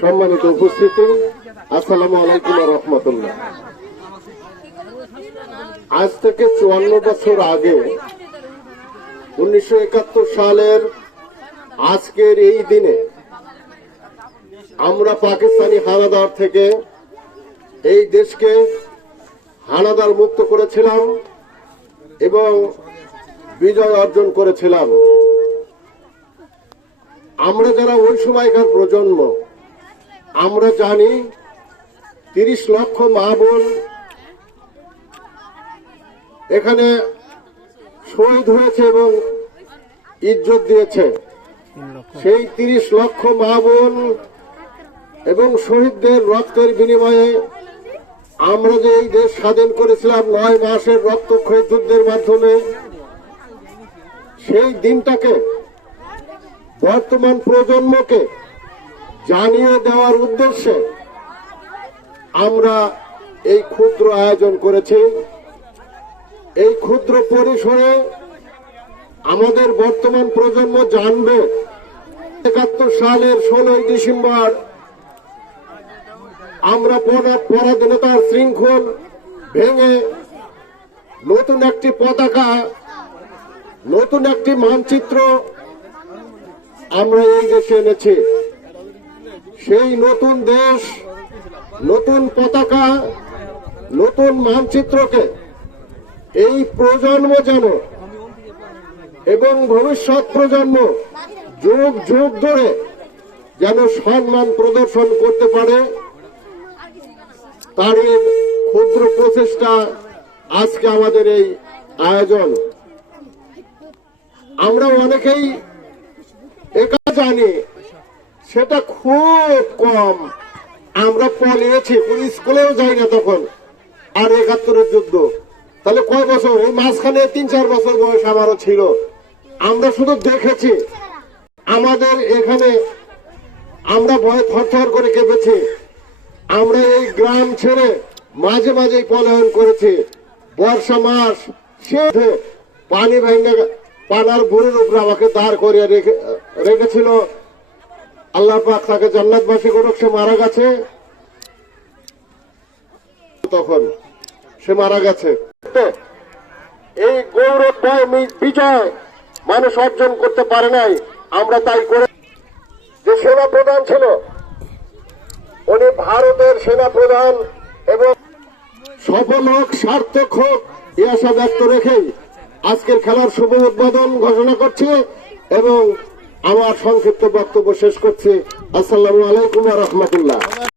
সম্মানিত উপস্থিতি, আসসালামু আলাইকুম ওয়া রাহমাতুল্লাহ। আজ থেকে 54 বছর আগে 1971 সালের আজকের এই দিনে আমরা পাকিস্তানি হানাদার থেকে এই দেশকে হানাদার মুক্ত করেছিলাম এবং বিজয় অর্জন করেছিলাম। আমরা যারা ওই সময়কার প্রজন্ম, আমরা জানি 30 লক্ষ মা বোন এখানে শহীদ হয়েছে এবং ইজ্জত দিয়েছে। সেই 30 লক্ষ মা বোন এবং শহীদদের রক্তের বিনিময়ে আমরা যে এই দেশ স্বাধীন করেছিলাম 9 মাসের রক্তক্ষয়ী যুদ্ধের মাধ্যমে, সেই দিনটাকে বর্তমান প্রজন্মকে জানিয়ে দেওয়ার উদ্দেশ্যে আমরা এই ক্ষুদ্র আয়োজন করেছি। এই ক্ষুদ্র পরিসরে আমাদের বর্তমান প্রজন্ম জানবে 71 সালের 16 ডিসেম্বর আমরা পরাধীনতার শৃঙ্খল ভেঙে নতুন একটি পতাকা, নতুন একটি মানচিত্র আমরা এই দেশে এনেছি। সেই নতুন দেশ, নতুন পতাকা, নতুন মানচিত্রকে এই প্রজন্ম যেন এবং ভবিষ্যৎ প্রজন্ম যুগ যুগ ধরে যেন সম্মান প্রদর্শন করতে পারে, তারই ক্ষুদ্র প্রচেষ্টা আজকে আমাদের এই আয়োজন। আমরা অনেকেই একা জানি, সেটা খুব কম। আমরা পলিয়েছি, স্কুলেও যাই না তখন। আর 71-এর যুদ্ধ, তাহলে কয় বছর? এই মাঝখানে 3-4 বছর বয়স আমারও ছিল। আমরা শুধু দেখেছি। আমাদের এখানে আমরা ভয়ে থরথর করে কেঁপেছি। আমরা এই গ্রাম ছেড়ে মাঝে মাঝেই পলায়ন করেছি। বর্ষা মাস, সে পানি ভেঙে পানার বুড়ির উপরে আমাকে দাঁড় করিয়ে রেখেছিল। আল্লাহ পাক তাকে জান্নাতবাসী করুক। সে মারা গেছে, তখন সে মারা গেছে। এই গৌরবময় বিজয় মানুষ অর্জন করতে পারে নাই। আমরা তাই করে, যে সেনা প্রধান ছিল উনি ভারতের সেনা প্রধান, এবং সফল হোক, সার্থক হোক এই আশা ব্যক্ত রেখেই আজকের খেলার শুভ উদ্বোধন ঘোষণা করছি এবং আমার সংক্ষিপ্ত বক্তব্য শেষ করছি। আসসালামু আলাইকুম ওয়া রাহমাতুল্লাহ।